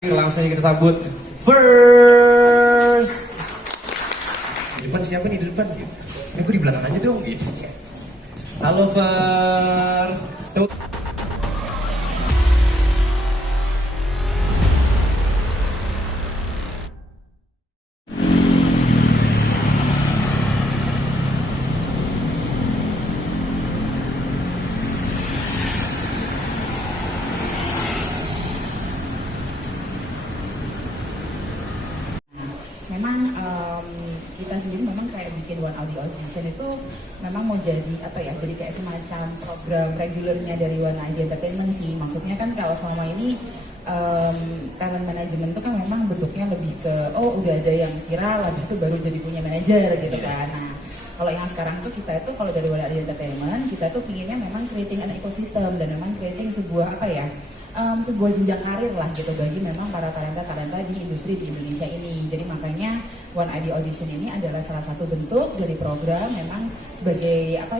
Langsung kita sambut First. Di depan siapa nih di depan gitu? Aku di belakang aja dong gitu. Halo First. Memang kita sendiri memang kayak bikin One Audio Audition itu memang mau jadi apa ya, jadi kayak semacam program regulernya dari One Audio Entertainment sih. Maksudnya kan kalau selama ini talent management itu kan memang bentuknya lebih ke udah ada yang viral habis itu baru jadi punya manajer gitu kan. Nah, kalau yang sekarang tuh kita itu kalau dari One Audio Entertainment kita tuh pinginnya memang creating an ecosystem dan memang creating sebuah apa ya, sebuah jenjang karir lah gitu bagi memang para talenta-talenta di industri di Indonesia ini. Jadi makanya One ID Audition ini adalah salah satu bentuk dari program memang sebagai apa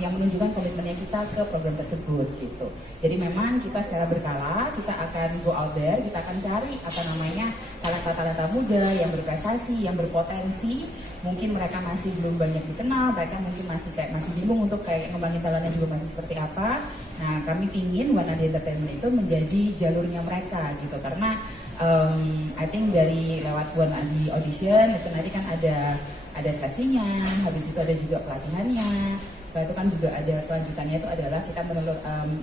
yang menunjukkan komitmennya kita ke program tersebut gitu. Jadi memang kita secara berkala kita akan go out there, kita akan cari apa namanya talenta-talenta muda yang berprestasi, yang berpotensi. Mungkin mereka masih belum banyak dikenal, mereka mungkin masih bingung untuk kayak ngembangin talentnya juga masih seperti apa. Nah, kami ingin One ID Entertainment itu menjadi jalurnya mereka gitu karena I think dari lewat One ID Audition itu nanti kan ada seleksinya, habis itu ada juga pelatihannya. Setelah itu kan juga ada kelanjutannya itu adalah kita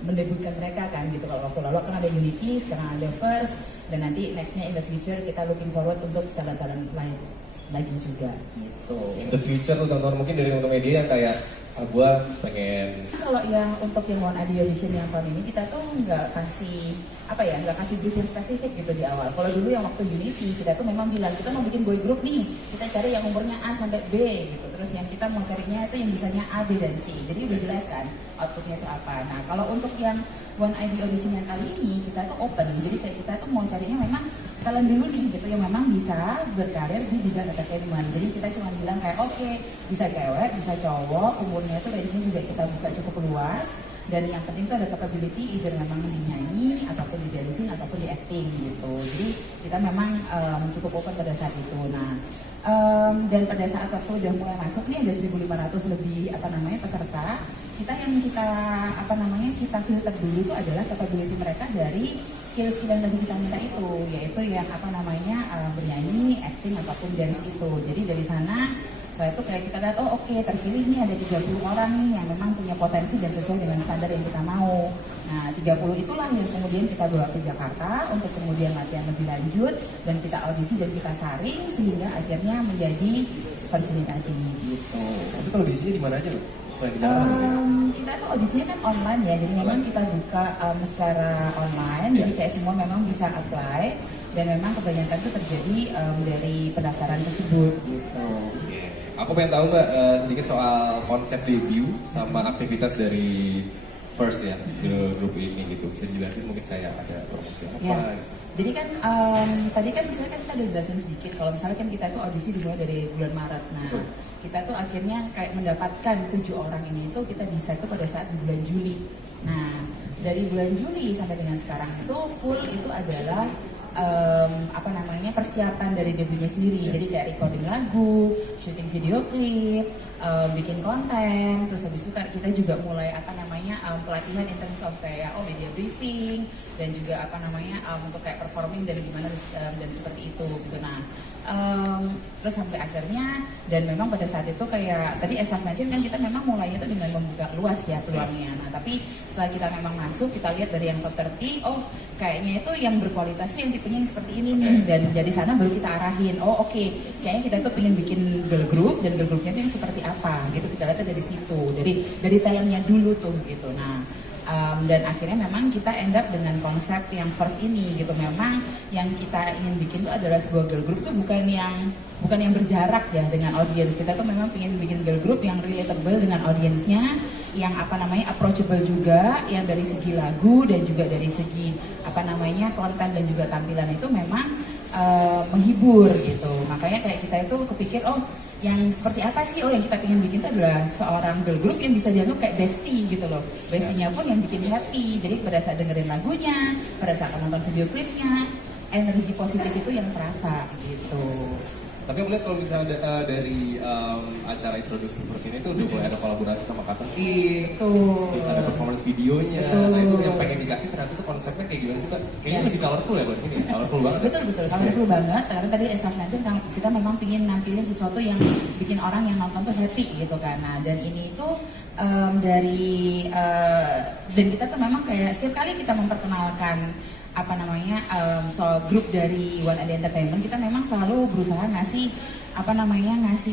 mendebutkan mereka kan gitu. Kalau waktu lalu kan ada Unity, sekarang ada First, dan nanti nextnya in the future kita looking forward untuk talent-talent lain lagi juga gitu. In the future tuh teman-teman mungkin dari teman media yang kayak gue pengen. Kalau yang untuk yang One ID Audition yang tahun ini kita tuh nggak kasih briefing spesifik gitu di awal. Kalau dulu yang waktu Unity kita tuh memang bilang kita mau bikin boy group nih, kita cari yang umurnya A sampai B gitu. Terus yang kita mau carinya itu yang misalnya A, B dan C. Jadi udah jelas kan outputnya itu apa. Nah kalau untuk yang One ID Audition yang kali ini kita tuh open. Jadi kayak kita tuh mau carinya memang kalian dulu nih gitu yang memang bisa berkarir di bidang entertainment. Jadi kita cuma bilang kayak oke, bisa cewek, bisa cowok, umurnya itu range-nya juga kita buka cukup luas. Dan yang penting itu ada capability either memang di nyanyi ataupun di dancing ataupun di acting gitu. Jadi kita memang cukup open pada saat itu. Nah dan pada saat waktu udah mulai masuk nih ada 1.500 lebih peserta. Kita kita filter dulu itu adalah capability mereka dari skill-skill yang tadi kita minta itu, yaitu yang bernyanyi, acting ataupun dance itu. Jadi dari sana setelah itu kayak kita lihat terpilih nih ada 30 orang nih yang memang punya potensi dan sesuai dengan standar yang kita mau. Nah 30 itulah yang kemudian kita bawa ke Jakarta untuk kemudian latihan lebih lanjut dan kita audisi dan kita saring sehingga akhirnya menjadi versi tadi gitu. Tapi kalau audisinya di mana aja loh? Selain di Jakarta? Kita tuh audisinya kan online ya, jadi memang kita buka secara online, jadi kayak semua memang bisa apply dan memang kebanyakan itu terjadi dari pendaftaran tersebut gitu. Aku pengen tahu Mbak sedikit soal konsep debut sama aktivitas dari First ya, grup ini gitu. Bisa dijelasin mungkin kayak ada promosi apa Ya. gitu. Jadi kan tadi kan misalnya kan kita udah jelasin sedikit kalau misalnya kan kita tuh audisi dimulai dari bulan Maret. Nah, kita tuh akhirnya kayak mendapatkan 7 orang ini itu kita decide tuh pada saat di bulan Juli. Nah, dari bulan Juli sampai dengan sekarang itu full itu adalah persiapan dari debutnya sendiri. Jadi kayak recording lagu, syuting video klip, bikin konten, terus habis itu kita juga mulai pelatihan in terms of kayak media briefing dan juga untuk kayak performing dan gimana dan seperti itu gitu. Nah terus sampai akhirnya dan memang pada saat itu kayak tadi as mention kan kita memang mulainya itu dengan membuka luas ya peluangnya. Nah tapi setelah kita memang masuk kita lihat dari yang top 30 kayaknya itu yang berkualitas yang tipenya yang seperti ini nih, dan dari sana baru kita arahin kayaknya kita tuh pengen bikin girl group dan girl groupnya itu yang seperti apa gitu, kita lihat dari situ dari talentnya dulu tuh gitu. Nah dan akhirnya memang kita end up dengan konsep yang First ini gitu. Memang yang kita ingin bikin itu adalah sebuah girl group tuh bukan yang berjarak ya dengan audiens. Kita tuh memang ingin bikin girl group yang relatable dengan audiensnya, yang approachable juga, yang dari segi lagu dan juga dari segi konten dan juga tampilan itu memang menghibur gitu. Makanya kayak kita itu kepikir yang seperti apa sih? Yang kita pengen bikin itu adalah seorang girl group yang bisa dianggap kayak bestie gitu loh. Bestinya pun yang bikin happy. Jadi pada saat dengerin lagunya, pada saat nonton video klipnya, energi positif itu yang terasa gitu. Tapi aku lihat kalau misalnya dari acara introduksi first ini tuh udah mulai ada kolaborasi sama Cotton Ink, terus ada performance videonya. Nah itu yang pengen dikasih ternyata tuh konsepnya kayak gimana sih Kak? Kayaknya lebih colorful ya kalau sini, colorful banget. Betul, colorful banget. Karena tadi Esaf mention kita memang pingin nampilin sesuatu yang bikin orang yang nonton tuh happy gitu kan. Nah dan ini tuh dan kita tuh memang kayak setiap kali kita memperkenalkan soal grup dari One Adi Entertainment, kita memang selalu berusaha ngasih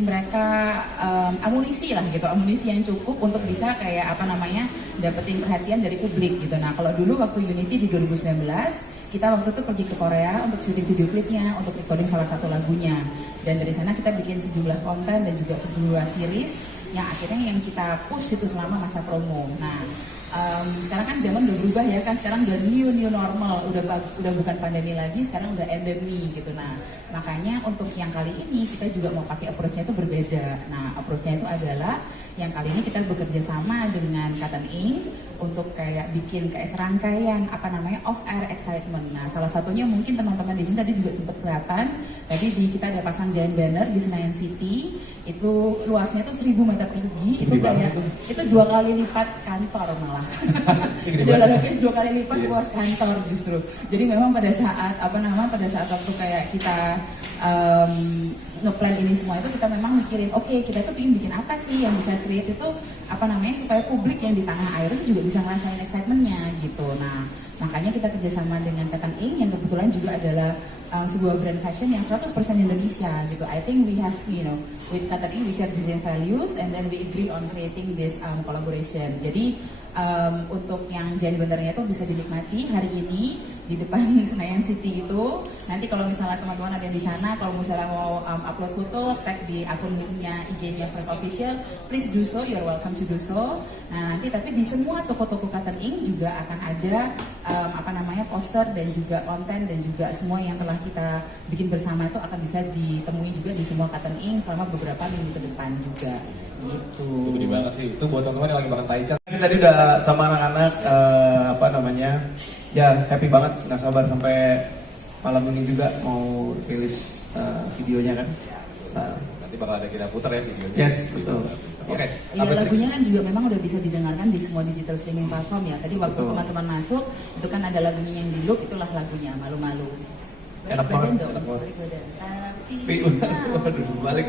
mereka amunisi lah gitu, amunisi yang cukup untuk bisa kayak dapetin perhatian dari publik gitu. Nah kalau dulu waktu Unity di 2019 kita waktu itu pergi ke Korea untuk syuting video klipnya, untuk recording salah satu lagunya, dan dari sana kita bikin sejumlah konten dan juga sejumlah series yang akhirnya yang kita push itu selama masa promo. Nah sekarang kan zaman udah berubah ya kan, sekarang udah new normal, udah bukan pandemi lagi, sekarang udah endemi gitu. Nah makanya untuk yang kali ini kita juga mau pakai approach-nya itu berbeda. Nah approach-nya itu adalah yang kali ini kita bekerja sama dengan Cotton Ink untuk kayak bikin kayak serangkaian off air excitement. Nah salah satunya mungkin teman-teman di sini tadi juga sempat kelihatan, tadi kita ada pasang giant banner di Senayan City, itu luasnya itu 1000 meter persegi, itu kayak itu 2 kali lipat kantor malah. Jadi 2 kali lipat luas kantor justru. Jadi memang pada saat waktu kayak kita ngeplan ini semua itu kita memang mikirin, oke, kita tuh ingin bikin apa sih yang bisa create itu supaya publik yang di tanah air itu juga bisa ngerasain excitementnya gitu. Nah makanya kita kerjasama dengan Cotton Ink yang kebetulan juga adalah sebuah brand fashion yang 100% Indonesia gitu. I think we have, with Cotton Ink we share the same values and then we agree on creating this collaboration. Jadi untuk yang giant bannernya itu bisa dinikmati hari ini di depan Senayan City itu. Nanti kalau misalnya teman-teman ada di sana, kalau misalnya mau upload foto, tag di akunnya IG-nya First Official, please do so, you're welcome to do so. Nah nanti tapi di semua toko-toko Cotton Ink juga akan ada poster dan juga konten dan juga semua yang telah kita bikin bersama itu akan bisa ditemui juga di semua Cotton Ink selama beberapa minggu ke depan juga. Gitu. Gede banget sih, itu buat teman-teman yang lagi makan taichan. Tadi udah sama anak-anak ya happy banget, nggak sabar sampai malam ini juga mau rilis videonya kan. Nanti bakal ada kita putar ya videonya. Yes, betul. Oke. Ya lagunya kan juga memang udah bisa didengarkan di semua digital streaming platform ya. Tadi waktu teman-teman masuk itu kan ada lagunya yang di loop, itulah lagunya Malu-Malu. Enak banget. Waduh, balik.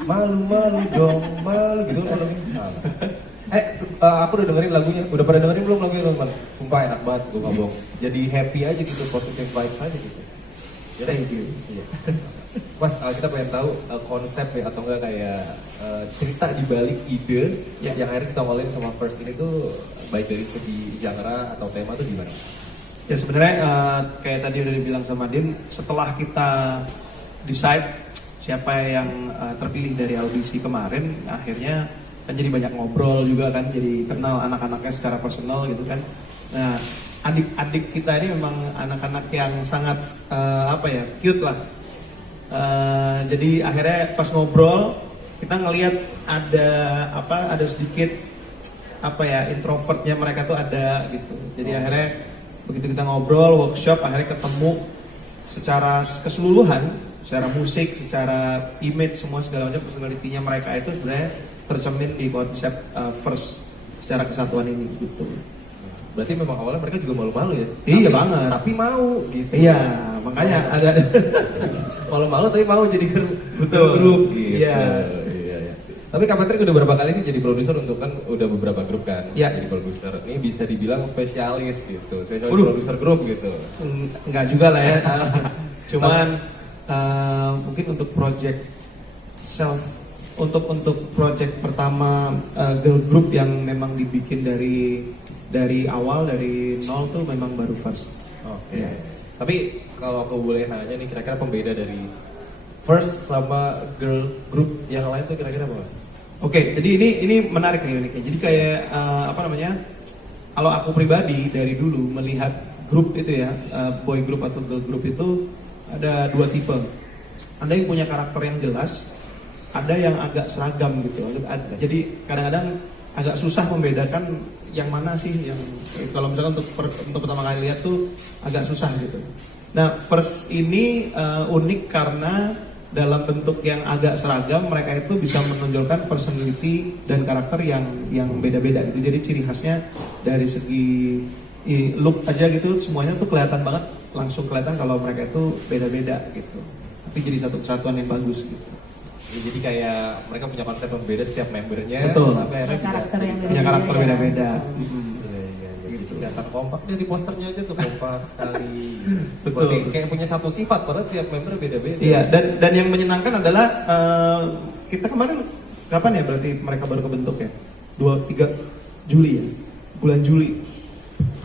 Malu-malu dong, malu gitu malu. Aku udah dengerin lagunya, udah pada dengerin belum lagunya teman? Sumpah enak banget, gue nggak bohong. Jadi happy aja gitu, positive vibes aja gitu. Thank you. Iya. Mas, kita pengen tahu konsep ya atau enggak kayak cerita di balik ide yang akhirnya kita awalin sama First ini tuh baik dari segi genre atau tema tuh gimana? Ya sebenarnya kayak tadi udah dibilang sama Dim, setelah kita decide siapa yang terpilih dari audisi kemarin, akhirnya kan jadi banyak ngobrol juga kan, jadi kenal anak-anaknya secara personal gitu kan. Nah adik-adik kita ini memang anak-anak yang sangat cute lah. Jadi akhirnya pas ngobrol kita ngelihat ada sedikit introvertnya mereka tuh ada gitu. Jadi akhirnya begitu kita ngobrol, workshop, akhirnya ketemu secara keseluruhan, secara musik, secara image, semua segala macam personality-nya mereka itu sebenarnya tercermin di konsep First secara kesatuan ini gitu. Berarti memang awalnya mereka juga malu-malu ya? Iya banget. Tapi mau gitu. Iya, makanya ada malu-malu tapi mau jadi grup gitu. Iya. Tapi Kak Patrick udah berapa kali sih jadi produser untuk kan udah beberapa grup kan? Iya. Jadi produser. Ini bisa dibilang spesialis gitu. Spesialis produser grup gitu. Enggak juga lah ya. Cuman mungkin untuk project untuk project pertama girl group yang memang dibikin dari awal, dari nol tuh memang baru First. Oke. Tapi kalau aku boleh nanya nih, kira-kira pembeda dari First sama girl group yang lain tuh kira-kira apa? Oke, jadi ini menarik nih uniknya. Jadi kayak kalau aku pribadi dari dulu melihat grup itu ya, boy group atau girl group itu ada dua tipe. Ada yang punya karakter yang jelas, ada yang agak seragam gitu. Jadi kadang-kadang agak susah membedakan yang mana sih yang kalau misalkan untuk pertama kali lihat tuh agak susah gitu. Nah, First ini unik karena dalam bentuk yang agak seragam mereka itu bisa menonjolkan personality dan karakter yang beda-beda gitu. Jadi ciri khasnya dari segi look aja gitu semuanya tuh kelihatan banget, langsung kelihatan kalau mereka itu beda-beda gitu. Tapi jadi satu kesatuan yang bagus gitu. Ya, jadi kayak mereka punya konsep yang beda setiap membernya. Betul. Tapi akhirnya Karakter yang Punya karakter beda-beda. Gitu. Kelihatan kompak dari posternya aja tuh kompak sekali. Betul. Kayak punya satu sifat, padahal tiap member beda-beda. Iya, dan yang menyenangkan adalah kita kemarin kapan ya berarti mereka baru kebentuk ya? 2-3 Juli ya, bulan Juli.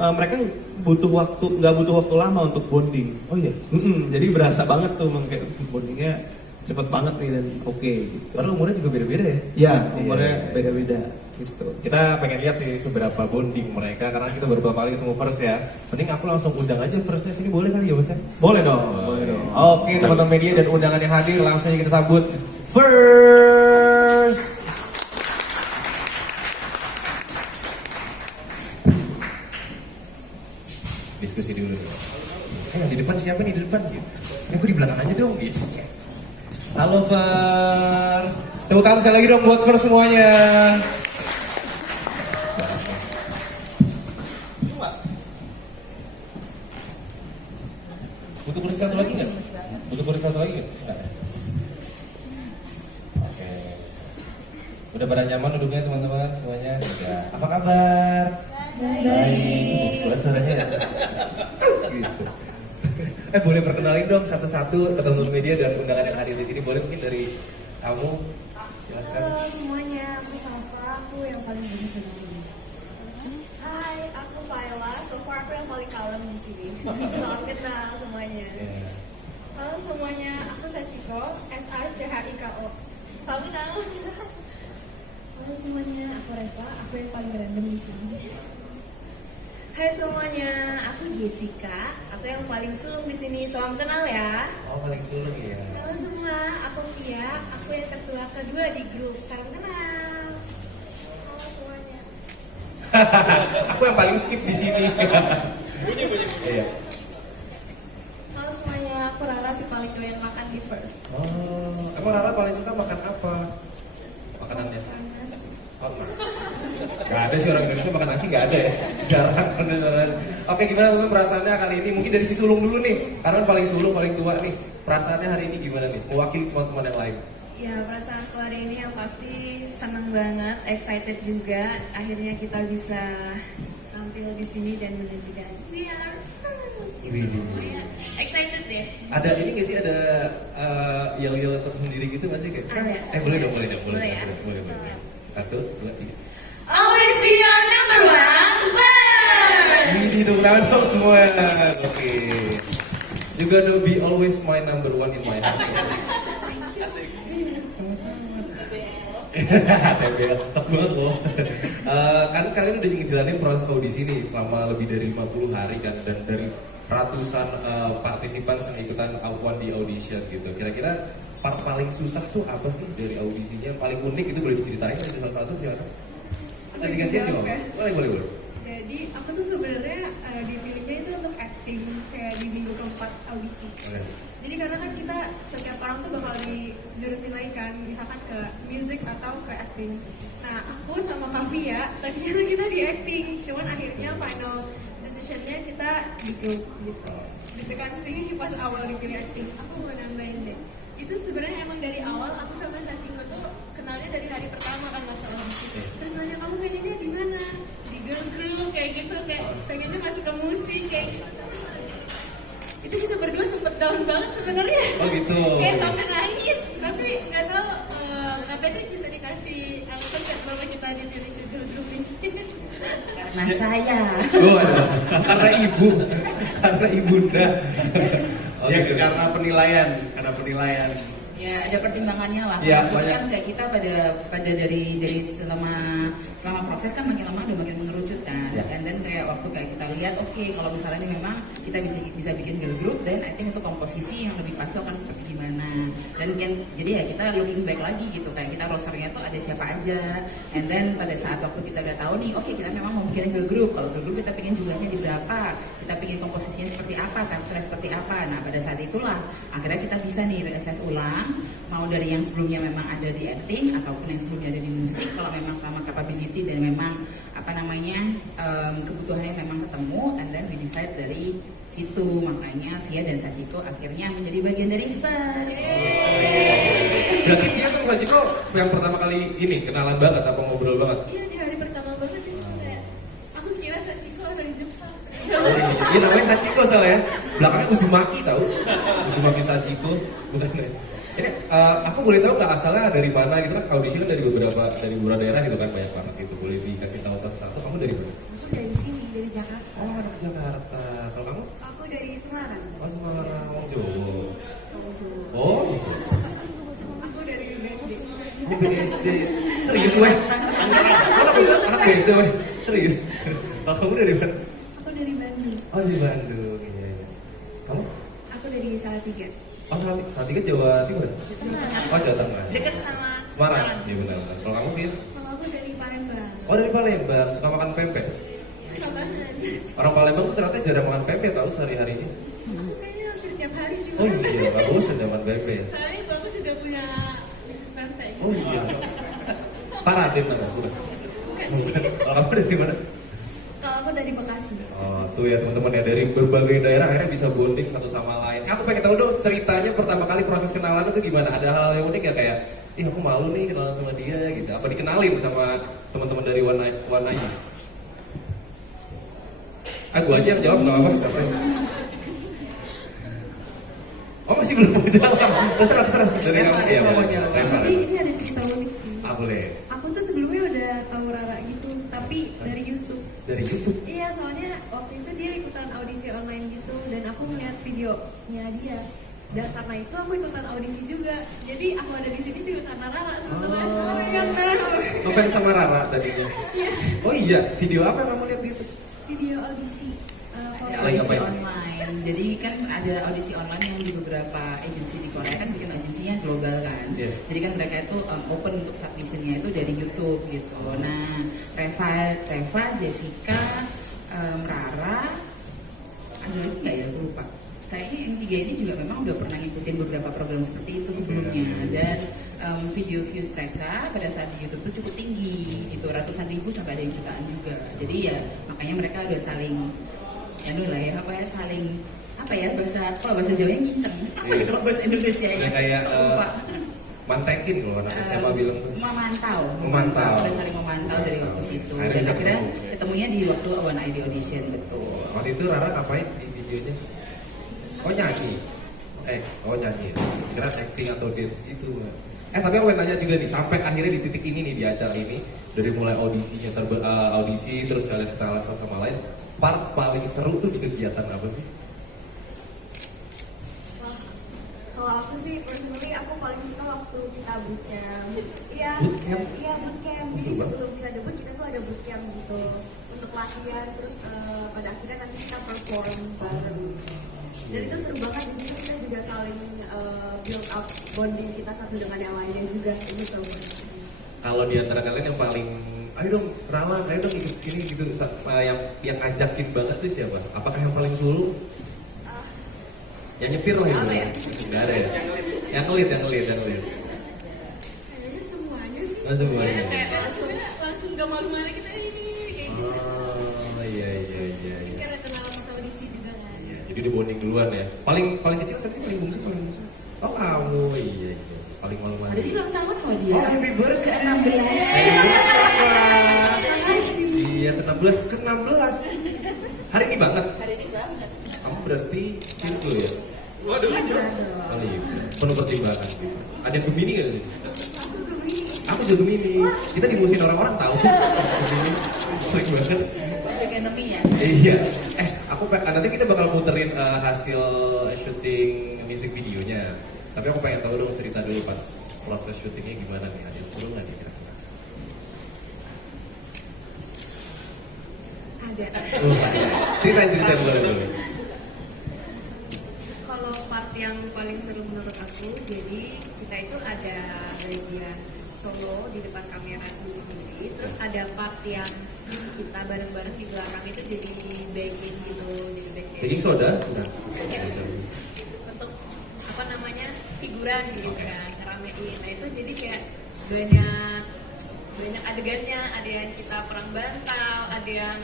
Mereka nggak butuh waktu lama untuk bonding. Oh iya. Jadi berasa banget tuh kayak bondingnya cepet banget nih dan oke. Gitu. Padahal umurnya juga beda-beda ya. Ya, umurnya beda-beda. Gitu. Kita pengen lihat sih seberapa bonding mereka karena kita baru pertama kali ketemu First ya. Mending aku langsung undang aja Firstnya sini, boleh kali ya Mas ya? Boleh dong. Boleh dong. Oke, teman-teman media dan undangan yang hadir langsung aja kita sambut First. Diskusi dulu. Yang di depan siapa nih di depan gitu? Aku di belakang aja dong gitu. Halo First. Tepuk tangan sekali lagi dong buat First semuanya. Butuh kursi satu lagi nggak? Butuh kursi satu lagi nggak? Nggak. Oke. Udah pada nyaman duduknya teman-teman semuanya? Ya. Apa kabar? Baik. Suara suaranya. Gitu. Boleh perkenalin dong satu-satu ke teman-teman media dan undangan yang hadir di sini. Boleh mungkin dari kamu? Silakan. Halo semuanya, aku Safa, aku yang paling bagus di sini. Hai, aku Paila, so far aku yang paling kalem di sini. Salam kenal semuanya. Ya. Halo semuanya, aku Sachiko, SRCHIKO. Salam kenal. Halo semuanya, aku Reva, aku yang paling random di sini. Hai semuanya, aku Jessica, aku yang paling sulung di sini. Salam kenal ya. Oh, paling sulung ya. Halo semua, aku Pia, aku yang tertua kedua di grup. Salam kenal. Halo semuanya. Aku yang paling skip di sini. Iya. Halo semuanya, aku Rara si paling doyan makan di First. Oh, emang Rara paling suka makan apa? Makanannya? Panas. Oh, gak ada sih orang Indonesia makan nasi, gak ada ya. Jarang beneran. Oke, gimana teman perasaannya kali ini? Mungkin dari si sulung dulu nih, karena kan paling sulung, paling tua nih. Perasaannya hari ini gimana nih? Mewakili teman-teman yang lain. Ya, perasaanku hari ini yang pasti seneng banget, excited juga. Akhirnya kita bisa tampil di sini dan menunjukkan we are First. Gitu. Ya, excited deh. Ada ini gak sih, ada yel-yel tersendiri gitu gak sih? Kayak? Ada. Boleh dong. Boleh ya? Boleh. 1, 2, 3. Always be your number one First. Ini dong, tangan dong semua. Oke. You gonna be always my number one in my heart. TBL, tetap banget loh. Kan kalian udah ngejalanin proses audisi nih selama lebih dari 50 hari kan, dan dari ratusan partisipan yang ikutan award di audition gitu. Kira-kira part paling susah tuh apa sih dari audisinya? Yang paling unik itu boleh diceritain ada salah satu siapa? Aku Tadi gantian jawab jawab. ya. Boleh. Jadi aku tuh sebenarnya dipilihnya itu untuk acting kayak di minggu keempat audisi. Boleh. Jadi karena kan kita setiap orang tuh bakal dijurusin lagi kan, misalkan ke music atau ke acting. Nah aku sama Kavia tadinya tuh kita di acting, cuman akhirnya final decisionnya kita di grup gitu. Ditekan sih pas awal dipilih acting, aku mau nambahin deh. Itu sebenarnya emang dari awal aku sama Sachiko tuh kenalnya dari hari pertama kan masalah musik. Terus nanya kamu pengennya di mana? Di girl group kayak gitu, kayak pengennya masuk ke musik kayak gitu. Itu kita berdua sempet down banget sebenarnya. Oh gitu. Kayak sampai nangis, tapi nggak tahu kenapa itu bisa dikasih alasan kenapa kita dipilih ke girl group ini. Karena saya. Oh, karena ibunda. Ya, karena penilaian. Ya ada pertimbangannya lah. Iya, Karena banyak. kan kayak kita pada dari selama selama proses kan makin lama udah makin mengerucut kan. Ya. Dan kayak waktu kayak kita lihat, oke, kalau misalnya ini memang kita bisa bikin girl group, dan I think untuk komposisi yang lebih pas itu akan seperti gimana. Dan jadi ya kita looking back lagi gitu, kayak kita rosternya tuh ada siapa aja. And then pada saat waktu kita udah tahu nih, oke, kita memang mau bikin girl group. Kalau girl group kita pengen jumlahnya di berapa, kita pengen komposisinya seperti apa, karakternya seperti apa. Nah pada saat itulah akhirnya kita bisa nih reassess ulang, mau dari yang sebelumnya memang ada di acting ataupun yang sebelumnya ada di musik. Kalau memang selama capability dan memang kebutuhannya memang ketemu, and then we decide dari situ. Makanya Via dan Sachiko akhirnya menjadi bagian dari First. Berarti dia sama Sachiko yang pertama kali ini kenalan banget apa ngobrol banget? Iya, di hari pertama banget itu kayak aku kira Sachiko dari Jepang. Iya namanya Sachiko soalnya ya. Belakangnya Uzumaki tau. Uzumaki Sachiko bukan ya. Ini aku boleh tahu nggak asalnya dari mana gitu kan, audisi kan dari beberapa daerah gitu kan, banyak banget gitu. Boleh dikasih tahu satu-satu, kamu dari mana? Aku dari sini, dari Jakarta. Oh anak Jakarta. Kalau kamu? Aku dari Semarang. Oh Semarang, Jawa. Kamu juga. Oh gitu. Aku dari BSD. Oh BSD. Serius weh? Anak BSD weh? Serius? Kalau kamu dari mana? Aku dari Bandung. Oh di Bandung, iya. Kamu? Aku dari Salatiga. Oh Salatiga Jawa Timur? Oh Jawa Tengah. Dekat sama Semarang? Iya benar. Kalau kamu Fir? Kalau aku dari Palembang. Oh dari Palembang, suka makan pempek? Tambahan. Orang Palembang tuh ternyata jarang makan pempek tahu sehari-harinya. Aku kayaknya hampir tiap hari sih. Oh iya, nggak bosan makan pempek. Soalnya bapak juga punya bisnis pempek. Oh iya. Parah sih nama bukan? Bukan. Kalau kamu dari mana? Kalau aku dari Bekasi. Oh tuh ya teman-teman ya, dari berbagai daerah akhirnya bisa bonding satu sama lain. Aku pengen tahu dong ceritanya pertama kali proses kenalan itu gimana? Ada hal yang unik ya kayak, ih aku malu nih kenalan sama dia gitu. Apa dikenalin sama teman-teman dari Wanai? Aku aja yang jawab nggak apa-apa siapa? Oh masih belum mau jawab. Terserah dari kamu ya. Mau jawab. Jadi ini ada cerita unik sih. Ah boleh. Aku tuh sebelumnya udah tahu Rara gitu, tapi dari YouTube. Dari YouTube. Iya, soalnya waktu itu dia ikutan audisi online gitu, dan aku ngeliat videonya dia. Dan karena itu aku ikutan audisi juga. Jadi aku ada di sini juga karena Rara sebetulnya. Oh iya kan? Ngefans sama Rara tadinya. Iya. Oh iya, video apa yang kamu lihat di YouTube? Video audisi. Ada Lagi audisi ngapain? online. Jadi kan ada audisi online yang di beberapa agensi di Korea kan bikin agensinya global kan. Iya. Jadi kan mereka itu open untuk submissionnya itu dari YouTube gitu. Nah, Reva, Jessica, Rara, ada lagi nggak ya? Aku lupa. Kayaknya yang tiga ini juga memang udah pernah ngikutin beberapa program seperti itu sebelumnya, dan video views mereka pada saat di YouTube tuh cukup tinggi, gitu, ratusan ribu sampai ada yang jutaan juga. Jadi ya makanya mereka udah saling bahasa Jawanya nginceng, apa Iya. gitu bahasa Indonesia ya? Udah kayak, Kok lupa. mantekin loh anak SMA bilang tuh. Memantau, udah saling memantau dari waktu situ. Akhirnya Dan bisa akhirnya ketemu. ketemunya di waktu One ID audition gitu. Waktu itu Rara ngapain di videonya? Oh nyanyi. Nyanyi. Kira acting atau dance gitu. Tapi aku pengen nanya juga nih, sampai akhirnya di titik ini nih di acara ini, dari mulai audisinya audisi terus kalian kenalan satu sama lain, part paling seru tuh di kegiatan apa sih? Wah, kalau aku sih personally aku paling suka waktu kita bootcamp. Iya, Bootcamp? iya bootcamp. Jadi Seru banget. sebelum kita debut kita tuh ada bootcamp gitu untuk latihan, terus pada akhirnya nanti kita perform bareng. Dan itu seru banget, di situ kita juga saling build up bonding kita satu dengan yang lainnya juga gitu. Kalau di antara kalian yang paling, ayo dong kenalan, ayo dong ikut sini gitu, yang ngajakin banget tuh siapa? Apakah yang paling dulu? Yang nyepir lah itu. Apa ya? Nggak ada ya? Yang ngelit. Kayaknya semuanya sih. Oh, semuanya. Kayak langsung gak malu-malu kita ini kayak gitu. Oh iya. Karena kenal sama audisi juga kan. Iya, jadi di bonding duluan ya. Paling kecil siapa sih? Paling bungsu. Oh kamu, iya. Paling malu-malu. Ada juga ulang tahun loh dia. Oh happy birthday. Ke-16. Iya ke-16. Hari ini banget. Hari ini banget. Kamu berarti single ya? Waduh. Kali penuh pertimbangan gitu. Ada yang Gemini nggak sih? Aku juga Gemini. Kita dimusuhin orang-orang tahu. Gemini. Sering banget. Banyak enemy ya. Iya. Nanti kita bakal muterin hasil syuting music videonya. Tapi aku pengen tahu dong cerita dulu pas proses syutingnya gimana nih? Ada yang seru nggak nih kira-kira? juga. Cerita boleh. Kalau part yang paling seru menurut aku, jadi kita itu ada bagian solo di depan kamera sendiri, terus ada part yang kita bareng-bareng di belakang itu jadi baking gitu, jadi Baking soda? untuk apa namanya figuran gitu kan, ngeramein. Nah itu jadi kayak banyak adegannya, ada yang kita perang bantal, ada yang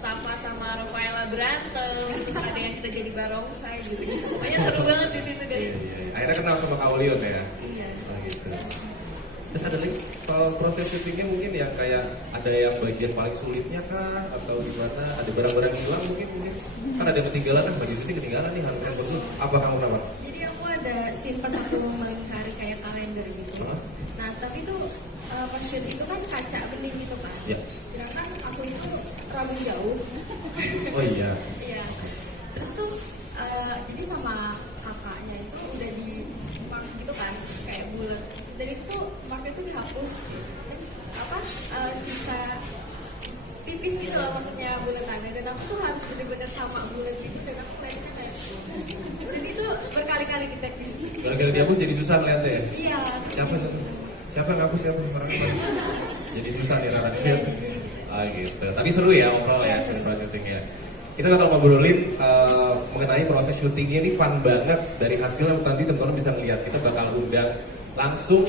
Safa sama Rafaela berantem, terus ada yang kita jadi barongsai gitu. Pokoknya seru banget di situ guys. Akhirnya kenal sama Kak Olion ya? Iya. Nah, gitu. Terus ada lagi soal proses syutingnya mungkin yang kayak ada yang bagian paling sulitnya kah? Atau gimana? Ada barang-barang hilang mungkin? Kan ada ketinggalan kan, bagi syuting ketinggalan nih harusnya perlu. Apa kamu kenapa? Jadi aku ada scene pas aku melingkari kayak kalender gitu. Nah tapi tuh pas shoot itu kan kaca bening gitu kan. Ya. Sedangkan aku itu rambut jauh. Oh iya. Iya. Terus tuh jadi sama kakaknya itu udah di mark gitu kan kayak bulat. Dan itu tuh mark itu dihapus. Dan apa sisa tipis gitu loh maksudnya buletannya. Dan aku tuh harus bener-bener sama bulat gitu. Dan aku kayaknya kayak jadi itu berkali-kali di take gitu. Gara-gara dihapus jadi susah ngeliatnya ya? Iya. Siapa jadi- tuh? Siapa yang hapus siapa yang orang jadi susah nih Rara. Iya, jadi Gitu. Tapi seru ya overall ya seru syutingnya. Kita bakal ngobrolin mengenai proses syutingnya ini fun banget. Dari hasilnya nanti teman-teman bisa ngeliat. Kita bakal undang langsung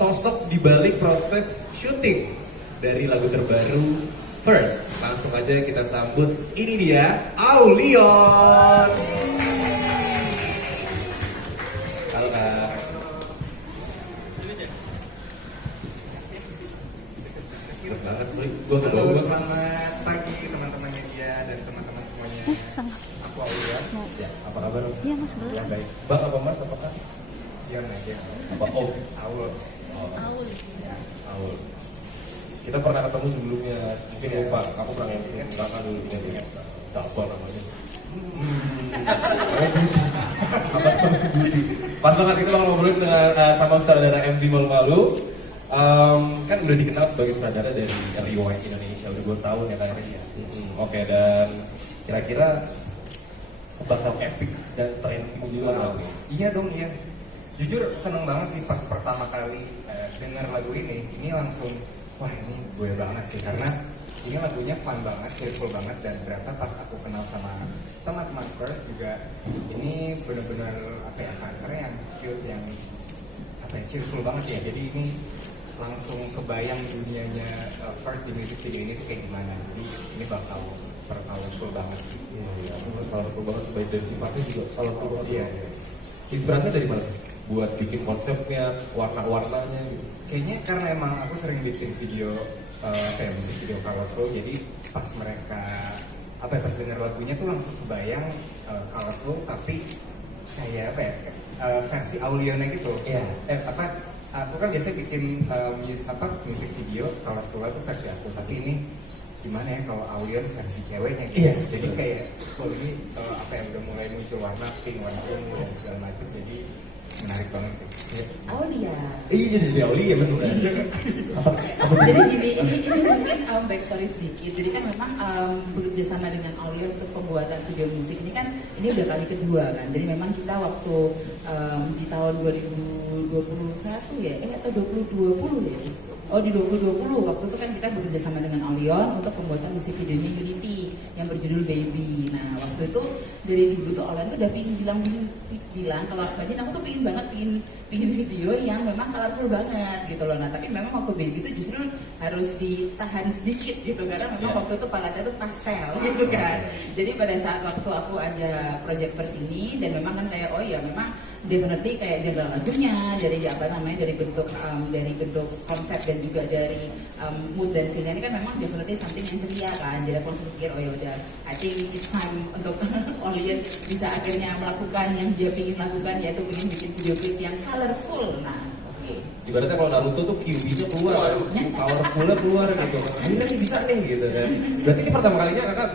sosok di balik proses syuting dari lagu terbaru First. Langsung aja kita sambut. Ini dia Aulion. Halo Kak. Banget, gue Halo, selamat pagi teman-teman media dan teman-teman semuanya. Aku Aulion. Ya, apa kabar? Iya mas, boleh. Ya, baik. Bang apa Mas apa Kak? Diam aja. Apa Om? Aul. Aul. Aul. Kita pernah ketemu sebelumnya, mungkin lupa. Aku pernah yang kakak dulu ini ya. Daspol namanya. Pas banget kita bakal ngobrolin dengan sama sutradara MV Malu-Malu. Kan udah dikenal sebagai sutradara dari Rewind Indonesia udah 2 tahun ya kayaknya ya. Oke, dan kira-kira bakal epic dan trending juga Wow. nanti. Iya dong, iya. Jujur seneng banget sih pas pertama kali dengar lagu ini langsung wah ini gue banget sih karena ini lagunya fun banget, cheerful banget dan ternyata pas aku kenal sama teman-teman First juga ini bener-bener apa ya karakternya yang cute yang apa ya cheerful banget ya. Jadi ini langsung kebayang dunianya First di music video ini tuh kayak gimana. Jadi ini bakal super powerful banget sih. Iya, powerful banget baik dari sifatnya juga powerful banget. Iya, iya. Inspirasinya dari mana? Buat bikin konsepnya, warna-warnanya gitu. Kayaknya karena emang aku sering bikin video kayak musik video colorful, jadi pas mereka apa ya pas denger lagunya tuh langsung kebayang colorful tapi kayak apa ya versi Aulionnya gitu. Iya. Aku kan biasanya bikin musik video colorful itu versi aku, tapi ini gimana ya kalau Aulion versi ceweknya gitu. Iya. Jadi kayak ini apa ya udah mulai muncul warna pink, warna ungu dan segala macam, jadi menarik banget sih. Aulia. Iya jadi Auli ya betul. Jadi gini, ini mungkin backstory sedikit. Jadi kan memang bekerja sama dengan Aulia untuk pembuatan video musik ini kan ini udah kali kedua kan. Jadi memang kita waktu di tahun 2021 ya, atau 2020 ya. Oh di 2020 waktu itu kan kita bekerja sama dengan Aulion untuk pembuatan musik videonya Unity yang berjudul Baby. Nah waktu itu dari dulu tuh Aulion tuh udah bilang kalau Mbak aku tuh pingin video yang memang colorful banget gitu loh. Nah tapi memang waktu Baby itu justru harus ditahan sedikit gitu karena memang waktu itu paletnya tuh pastel gitu kan. Jadi pada saat waktu aku ada project first ini dan memang kan saya oh ya memang definitely kayak genre lagunya dari apa namanya dari bentuk konsep dan juga dari mood dan feelnya ini kan memang definitely something yang ceria kan. Jadi aku langsung pikir oh ya udah I think it's time untuk Aulion bisa akhirnya melakukan yang dia ingin lakukan yaitu ingin bikin video klip yang colorful. Nah Ibaratnya kalau Naruto tuh QB-nya keluar, powerful-nya keluar gitu. Ini nanti bisa nih gitu kan. Berarti ini pertama kalinya kakak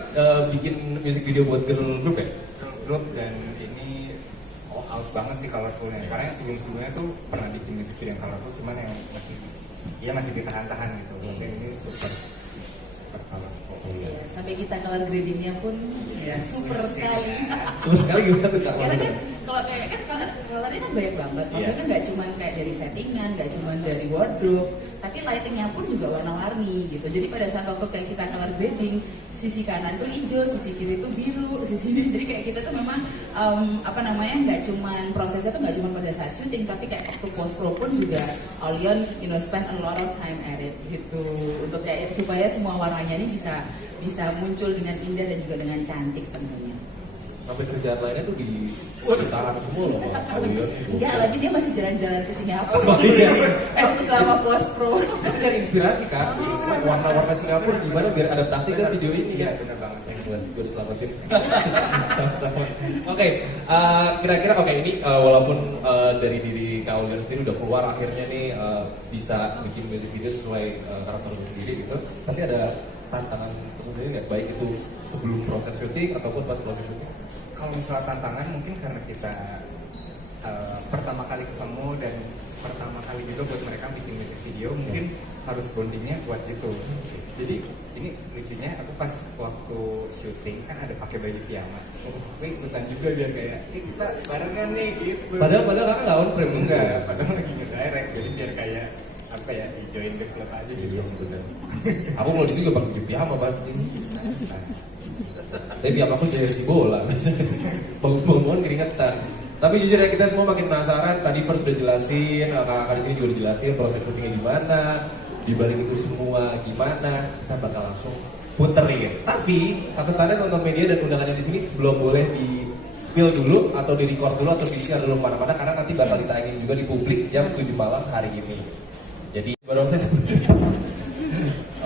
bikin music video buat girl group ya? Girl group dan ini all out banget sih colorfulnya karena sebelumnya tuh pernah bikin music video yang colorful cuman yang masih ditahan-tahan gitu. Tapi ini super super colorful. Sampai kita color gradingnya pun ya super sekali. Terus sekali gimana tuh Kak? Karena kan kalau kayak kan colornya kan banyak banget. Maksudnya kan nggak cuma kayak dari settingan, nggak cuma dari wardrobe, tapi lightingnya pun juga warna-warni gitu. Jadi pada saat waktu kayak kita color grading, sisi kanan tuh hijau, sisi kiri tuh biru, sisi ini jadi kayak kita tuh memang apa namanya nggak cuman prosesnya tuh nggak cuma pada saat syuting, tapi kayak waktu post pro pun juga Aulion spend a lot of time at it gitu untuk kayak supaya semua warnanya ini bisa muncul dengan indah dan juga dengan cantik tentunya. Sampai kerjaan lainnya tuh ditahan semua loh Mbak Aulion. Enggak, lagi dia masih jalan-jalan ke Singapura. Oh, iya. Waktu selama post pro. Cari inspirasi Kak, warna-warna Singapura gimana biar adaptasi ke video ini Iya, ya. benar banget. Excellent, gue diselamatin. Sama-sama. Oke, kira-kira ini walaupun dari diri Kak Aulion sendiri udah keluar akhirnya nih bisa bikin music video sesuai karakter lu sendiri gitu. Tapi ada tantangan sendiri nggak, baik itu sebelum proses syuting ataupun pas proses syuting? Kalau misalnya tantangan mungkin karena kita pertama kali ketemu dan pertama kali juga buat mereka bikin music video, mungkin harus bondingnya kuat gitu. Jadi ini lucunya aku pas waktu syuting kan ada pakai baju piyama, aku ikutan juga biar kayak kita barengan nih gitu. Padahal kakak nggak on frame Enggak, padahal lagi nge-direct, jadi biar kayak apa ya, join the club aja gitu. Iya sebenarnya. Aku kalau di sini juga pakai piyama pasti. Tapi piyama aku jersey bola. Bangun-bangun keringetan. Tapi jujur ya, kita semua makin penasaran. Tadi first udah jelasin, kakak di sini juga dijelasin proses syutingnya gimana, dibalik itu semua gimana. Kita bakal langsung puterin. Tapi satu tanda nonton media dan undangannya di sini belum boleh di spill dulu atau di record dulu atau di share dulu mana-mana, karena nanti bakal ditayangin juga di publik jam 7 malam hari ini. Jadi baru saya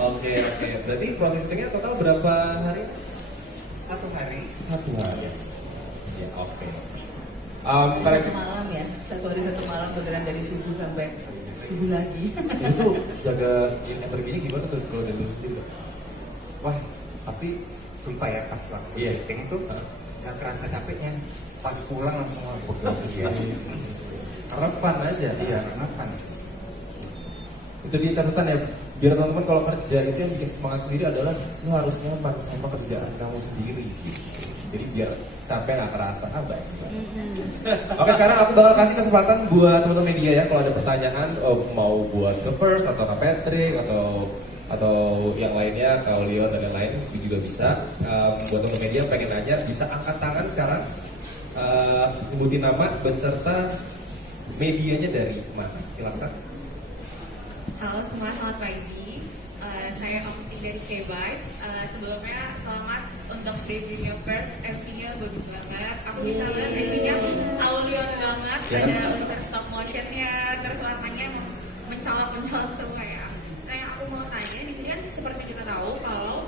Oke. Berarti proses syutingnya total berapa hari? 1 hari. 1 hari. Ya, oke. Satu malam ya, 1 hari 1 malam beneran dari subuh sampai subuh lagi. Itu jaga energinya gimana tuh kalau dari dulu juga? Wah, tapi sumpah ya pas waktu Iya. syuting tuh gak kerasa capeknya. Pas pulang langsung pegel ya. Karena fun aja. Iya, karena fun sih. Itu dia catatan ya, biar teman-teman kalau kerja itu yang bikin semangat sendiri adalah lu harus nyaman sama kerjaan kamu sendiri. Jadi biar capek nggak kerasa baik. Oke, sekarang aku bakal kasih kesempatan buat teman-teman media ya, kalau ada pertanyaan mau buat ke First atau ke Patrick atau yang lainnya, Kak Aulion dan yang lain juga bisa. Buat teman media pengen nanya bisa angkat tangan sekarang, sebutin nama beserta medianya dari mana, silakan. Halo semua, selamat pagi. Saya Optik dari K-Bites. Sebelumnya selamat untuk debunya First. MV-nya bagus banget. Aku bisa lihat MV-nya Aulion banget. Ada unsur stop motion-nya, terus warnanya mencolok-mencolok semua ya. Nah yang aku mau tanya di sini kan seperti kita tahu kalau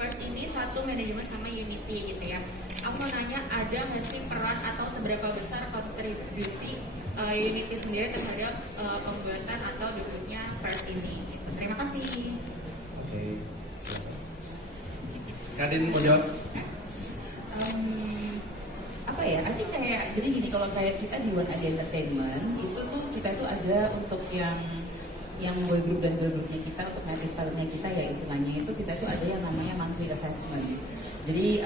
First ini satu manajemen sama Unity gitu ya. Aku mau nanya, ada nggak sih peran atau seberapa besar kontribusi Unity sendiri terhadap pembuatan atau debutnya First ini? Terima kasih. Oke. Kadin mau jawab? Apa ya? I think kayak jadi gini, kalau kayak kita di One Idea Entertainment itu tuh kita tuh ada untuk yang boy group dan girl groupnya kita, untuk artis talentnya kita ya istilahnya itu kita tuh ada yang namanya monthly assessment. Jadi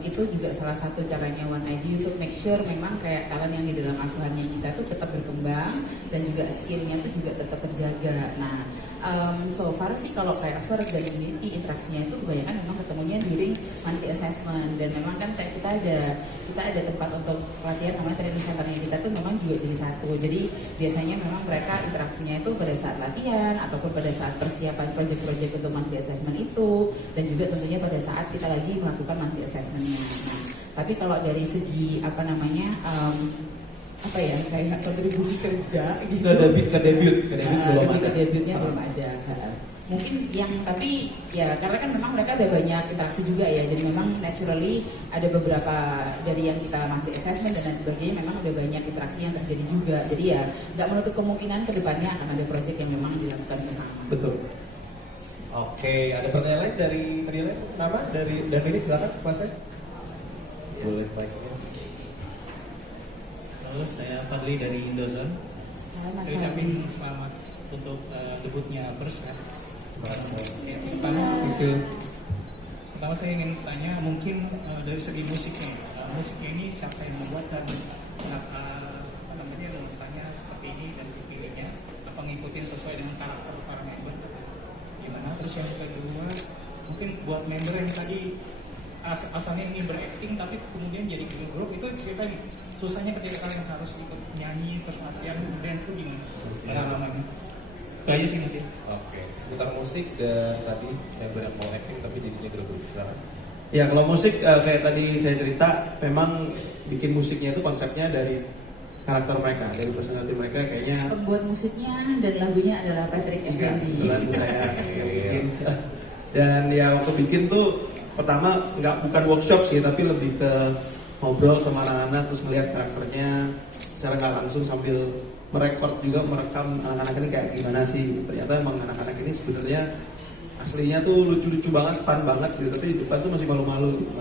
itu juga salah satu caranya One ID untuk make sure memang kayak talent yang di dalam asuhannya kita tuh tetap berkembang dan juga skillnya tuh juga tetap terjaga. Nah, so far sih kalau kayak First dan Unity interaksinya itu kebanyakan memang ketemunya during monthly assessment, dan memang kan kayak kita ada tempat untuk latihan namanya training centernya kita tuh memang juga jadi satu. Jadi biasanya memang mereka interaksinya itu pada saat latihan ataupun pada saat persiapan project-project untuk monthly assessment itu, dan juga tentunya pada saat kita lagi melakukan monthly assessmentnya. Nah, tapi kalau dari segi apa namanya apa ya kayak kontribusi kerja gitu. Ke debut belum ada. Ke debutnya belum ada. Mungkin yang tapi ya karena kan memang mereka ada banyak interaksi juga ya, jadi memang naturally ada beberapa dari yang kita monthly assessment dan lain sebagainya memang ada banyak interaksi yang terjadi juga. Jadi ya nggak menutup kemungkinan kedepannya akan ada project yang memang dilakukan bersama. Betul. Oke, ada pertanyaan lain dari media lain? Nama dari ini silakan Mas. Boleh baiknya. Halo, saya Fadli dari Indozone. Mas Saya ucapin selamat untuk debutnya First ya. Pertama saya ingin tanya mungkin dari segi musiknya, musiknya ini siapa yang membuat dan kenapa apa namanya nuansanya seperti ini dan dipilihnya apa ngikutin sesuai dengan karakter para member gimana? Terus yang kedua mungkin buat member yang tadi asalnya ingin berakting tapi kemudian jadi girl group itu cerita nih susahnya ketika kalian harus ikut nyanyi terus latihan dance itu gimana? Pengalamannya? Itu aja sih mungkin. Oke, seputar musik dan tadi yang banyak mau acting tapi jadinya girl group. Silakan. Ya kalau musik kayak tadi saya cerita, memang bikin musiknya itu konsepnya dari karakter mereka, dari personality mereka kayaknya. Pembuat musiknya dan lagunya adalah Patrick Effendi. Kebetulan saya yang bikin. Dan ya waktu bikin tuh pertama bukan workshop sih, tapi lebih ke ngobrol sama anak-anak terus melihat karakternya secara nggak langsung sambil merekam anak-anak ini kayak gimana sih. Ternyata emang anak-anak ini sebenarnya aslinya tuh lucu-lucu banget, fun banget gitu, tapi di depan tuh masih malu-malu gitu,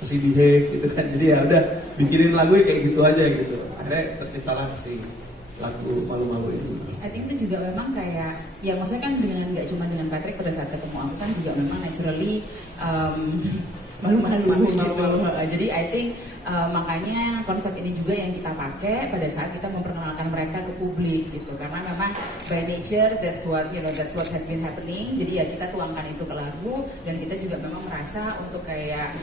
masih behave gitu kan. Jadi ya udah bikinin lagu kayak gitu aja gitu. Akhirnya terciptalah si lagu malu-malu itu. I think itu juga memang kayak, ya maksudnya kan nggak cuma dengan Patrick pada saat ketemu aku kan juga memang naturally malu-malu gitu. Jadi I think makanya konsep ini juga yang kita pakai pada saat kita memperkenalkan mereka ke publik gitu. Karena memang by nature that's what has been happening. Jadi ya kita tuangkan itu ke lagu dan kita juga memang merasa untuk kayak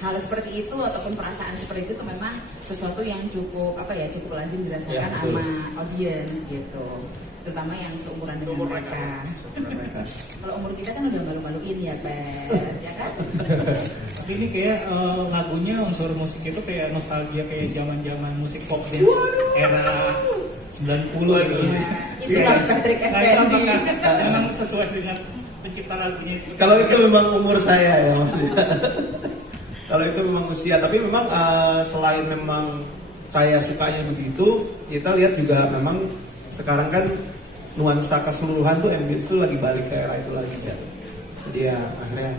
hal seperti itu ataupun perasaan seperti itu tuh memang sesuatu yang cukup lazim dirasakan sama audiens gitu. Terutama yang seumuran dengan mereka. Kalau umur kita kan udah malu-maluin ya, Ben, ya kan? Ini kayak lagunya unsur musik itu kayak nostalgia kayak zaman-zaman musik pop dance era 90 gitu. Itulah Patrick Nah, itu Effendi. apakah memang sesuai dengan pencipta lagunya? Kalau itu memang umur saya ya maksudnya. Kalau itu memang usia, tapi memang selain memang saya sukanya begitu, kita lihat juga memang sekarang kan nuansa keseluruhan tuh ambience tuh lagi balik ke era itu lagi kan. Jadi ya akhirnya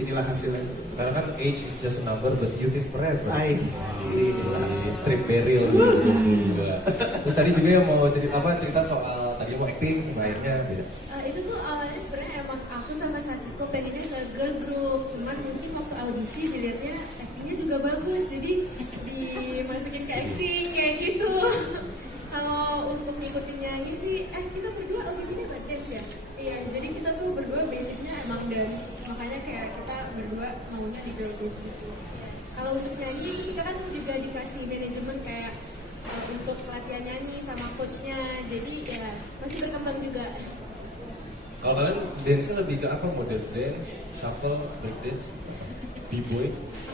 inilah hasilnya. Karena kan age is just a number but youth is forever. Ini strip burial juga. Terus tadi juga yang mau cerita soal tadi mau acting sama akhirnya beda. Itu tuh awalnya sebenarnya emang aku sama Satsuko pengennya nge girl group, cuman mungkin waktu audisi dilihatnya actingnya juga bagus, jadi dimasukin ke acting kayak gitu. Kalau untuk ngikutin nyanyi sih, kita berdua audisinya buat dance ya? Iya, jadi kita tuh berdua basicnya emang dance, makanya kayak kita berdua maunya di girl group gitu. Kalau untuk nyanyi kita kan juga dikasih manajemen kayak untuk latihan nyanyi sama coachnya, jadi ya masih berkembang juga. Kalau kalian dance-nya lebih ke apa? Model dance, shuffle, break dance, b-boy?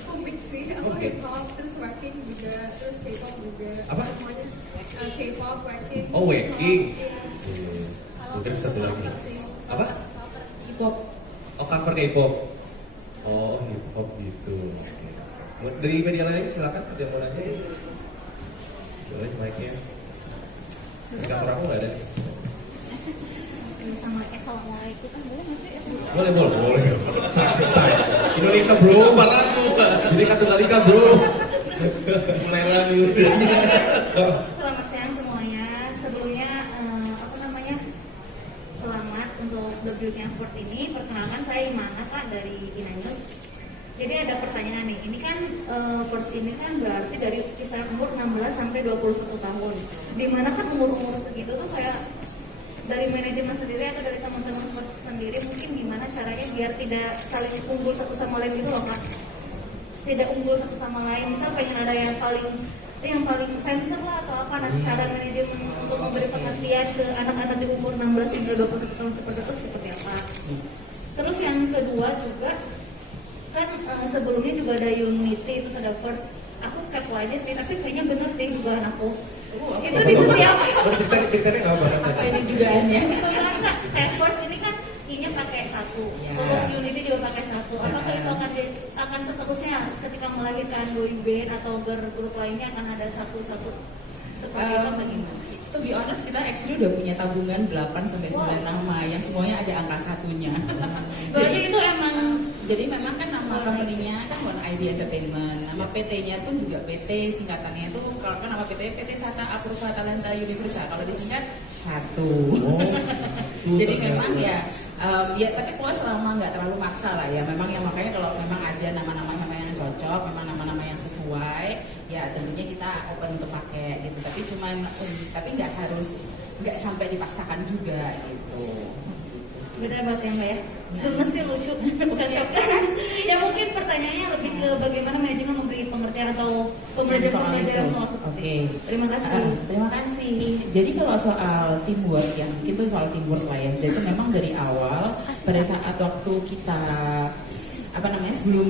Aku mix sih, aku hip hop, terus waacking juga, terus K-pop juga. Apa? Semuanya K-pop, waacking. Oh, waacking. Iya. Kalau Terus satu lagi. cover sih. Apa? Hip-hop. Oh, cover K-pop. Oh, hip hop gitu. Oke. Dari media lain silakan ada yang mau nanya. Boleh mic-nya. Di kantor aku nggak ada. Sama assalamualaikum kan boleh nggak sih? Boleh. Santai. Indonesia bro, lagu. Jadi Katolik bro. Mulai lagi. Selamat siang semuanya. Sebelumnya selamat untuk The Beauty and Sport ini. Perkenalkan saya Imana Kak dari Inanyus. Jadi ada pertanyaan nih. Ini kan first ini kan berarti dari kisaran umur 16 sampai 21 tahun. Dimana kan umur-umur segitu tuh kayak dari manajemen sendiri atau dari teman-teman sport sendiri mungkin gimana caranya biar tidak saling unggul satu sama lain gitu loh Kak. Tidak unggul satu sama lain. Misal pengen ada yang paling center lah atau apa, nanti cara manajemen untuk memberi pengertian ke anak-anak di umur 16 hingga 21 tahun seperti apa. Terus yang kedua juga kan sebelumnya juga ada Unity, terus ada First. Aku kepo aja sih, tapi kayaknya bener sih dugaan aku. Itu di setiap Ceritanya nggak apa-apa. Apa ini dugaannya? itu kan kayak First ini kan I-nya pakai 1, terus Unity juga pakai 1. Apakah itu akan seterusnya ketika melahirkan boy band atau girl group lainnya akan ada satu-satu seperti itu bagaimana? To be honest, kita actually udah punya tabungan 8-9 nama yang semuanya ada angka satunya. Berarti itu emang Jadi memang kan nama company-nya kan One ID Entertainment, nama PT-nya pun juga PT, singkatannya itu kalau kan nama PT Sata Apurva Talenta Universa, kalau disingkat satu. Jadi memang ya tapi kalau selama nggak terlalu maksa lah ya, memang ya makanya kalau memang ada nama-nama memang yang cocok, memang nama-nama yang sesuai, ya tentunya kita open untuk pakai gitu. Tapi nggak sampai dipaksakan juga gitu. Benar banget ya Mbak ya. Gemes sih, lucu. Bukan ya mungkin pertanyaannya lebih ke bagaimana manajemen memberi pengertian atau pembelajaran soal seperti itu. Terima kasih. Terima kasih. Jadi kalau soal teamwork ya, itu soal teamwork lah ya. Jadi memang dari awal pada saat waktu kita sebelum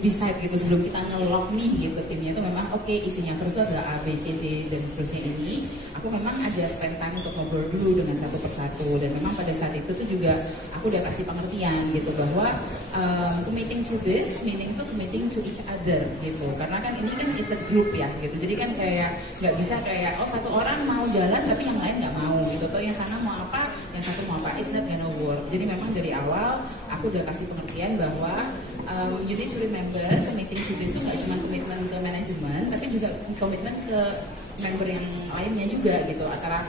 decide gitu, sebelum kita nge-lock nih gitu timnya itu memang oke, isinya terus ada A, B, C, D dan seterusnya ini. Aku memang ada spend time untuk ngobrol dulu dengan satu persatu, dan memang pada saat itu tuh juga aku udah kasih pengertian gitu bahwa committing to this meaning itu committing to each other gitu, karena kan ini kan is a group ya gitu. Jadi kan kayak nggak bisa kayak satu orang mau jalan tapi yang lain nggak mau gitu, atau yang sana mau apa yang satu mau apa, it's not gonna work. Jadi memang dari awal aku udah kasih pengertian bahwa you need to remember committing to this itu nggak cuma komitmen ke manajemen, tapi juga komitmen ke member yang lainnya juga gitu, antara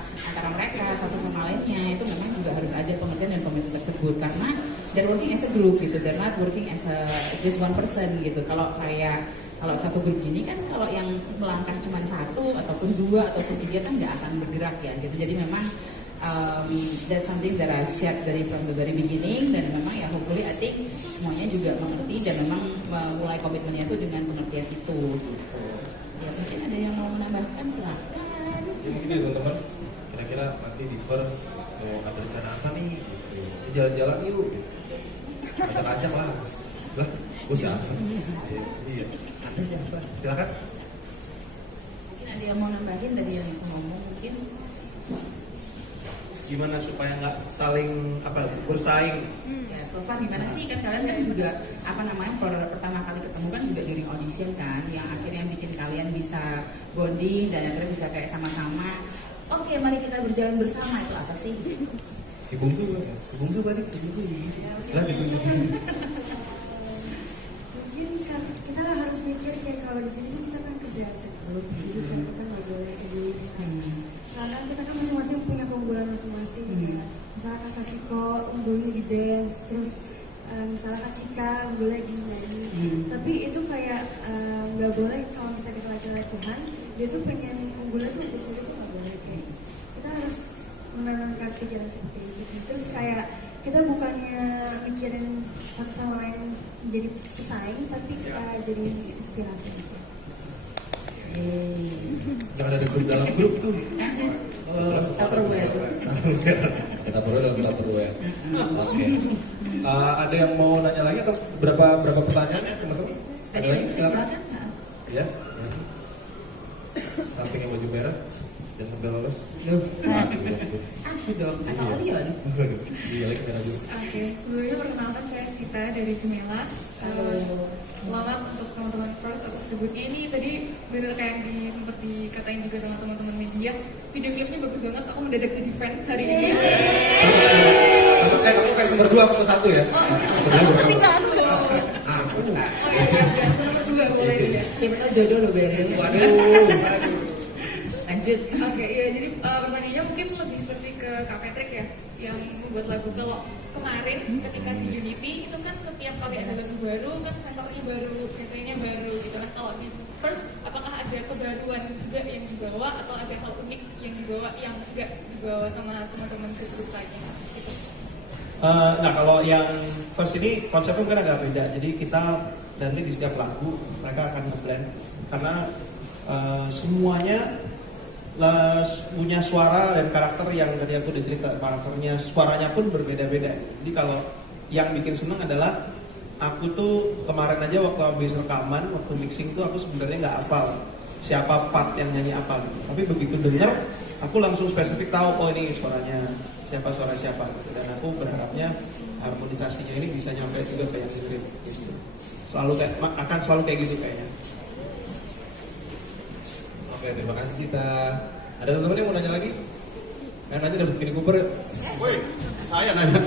mereka satu sama lainnya itu memang juga harus ada pengertian dan komitmen tersebut, karena they're working as a group gitu, they're not working as a just one person gitu. Kalau satu grup gini kan kalau yang melangkah cuma satu ataupun dua ataupun tiga kan nggak akan bergerak ya gitu. Jadi memang that's something that I shared from the very beginning, dan memang ya hopefully I think semuanya juga mengerti dan memang mulai komitmennya itu dengan pengertian itu gitu. Ya mungkin ada yang mau menambahkan silakan. Ya, mungkin ya teman-teman, kira-kira nanti di first mau ada rencana apa nih gitu. Jalan-jalan yuk gitu. Ajak lah. Lah, gue siapa? Iya. Silakan. Mungkin ada yang mau nambahin dari yang ngomong mungkin. Gimana supaya nggak saling bersaing? Ya, so far gimana sih, kan kalian kan juga produk pertama kali ketemu kan juga during audition kan, yang akhirnya bikin kalian bisa bonding dan akhirnya bisa kayak sama-sama. Oke, mari kita berjalan bersama, itu apa sih? Si bungsu balik si bungsu. Lah Mungkin kan kita harus mikir kayak kalau di sini kita kan kerja segrup, jadi kan kita nggak boleh egois. Karena kita kan masing-masing punya keunggulan masing-masing. Misalnya Kak Sachiko unggulnya di dance, terus misalnya Kak Cika unggulnya di nyanyi. Tapi itu kayak nggak boleh kalau misalnya kita latihan, dia tuh pengen unggulnya tuh di sini tuh nggak boleh kayak. Kita harus menanamkan pikiran seperti itu. Terus kayak kita bukannya mikirin satu sama lain jadi pesaing, tapi kita jadi inspirasi gitu. Jangan ada grup dalam grup tuh. Tupperware. Tupperware. Oke. Ada yang mau nanya lagi atau berapa pertanyaan ya teman-teman? Tadi lagi silakan. Ya. Samping yang baju merah dan sampai lolos. Asli dong, atau Orion. Iya lagi merah juga. Oke, sebelumnya perkenalkan saya Sita dari Jumela. Selamat untuk teman-teman First atas debutnya ini. Tadi bener kayak yang sempat dikatain juga sama teman-teman media, video klipnya bagus banget. Aku mendadak jadi fans hari ini. Kamu kayak nomor 2 atau 1 ya? Tapi satu. Aku. Oh iya, nomor 2 boleh ya. Siapa tau jodoh lo Beren. Waduh. Lanjut. Oke, iya jadi pertanyaannya mungkin lebih seperti ke Kak Patrick ya, yang membuat lagu. Kalau kemarin ketika di Unity itu kan setiap kali ada lagu baru kan sensornya baru, genrenya baru gitu. Nah kalau di First, apakah ada kebaruan juga yang dibawa atau ada hal unik yang dibawa yang nggak dibawa sama teman-teman grup lainnya gitu? Nah kalau yang First ini konsepnya mungkin agak beda. Jadi kita nanti di setiap lagu mereka akan nge-blend karena semuanya punya suara dan karakter yang tadi aku udah cerita, karakternya suaranya pun berbeda-beda. Jadi kalau yang bikin seneng adalah aku tuh kemarin aja waktu habis rekaman, waktu mixing tuh aku sebenarnya nggak hafal siapa part yang nyanyi apa gitu. Tapi begitu denger aku langsung spesifik tahu oh ini suaranya siapa, suara siapa gitu. Dan aku berharapnya harmonisasinya ini bisa nyampe juga ke yang dengerin gitu. Akan selalu kayak gitu kayaknya. Oke, terima kasih Sita. Ada teman-teman yang mau nanya lagi? Nanya udah bikin Cooper ya? Woi, saya nanya.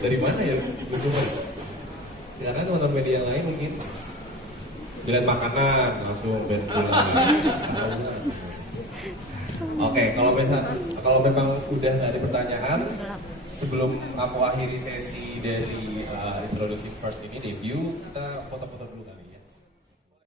Dari mana ya? Karena teman-teman media lain mungkin bilang makanan langsung Oke, kalau memang udah nggak ada pertanyaan, sebelum aku akhiri sesi dari introducing first ini debut, kita foto-foto dulu kali.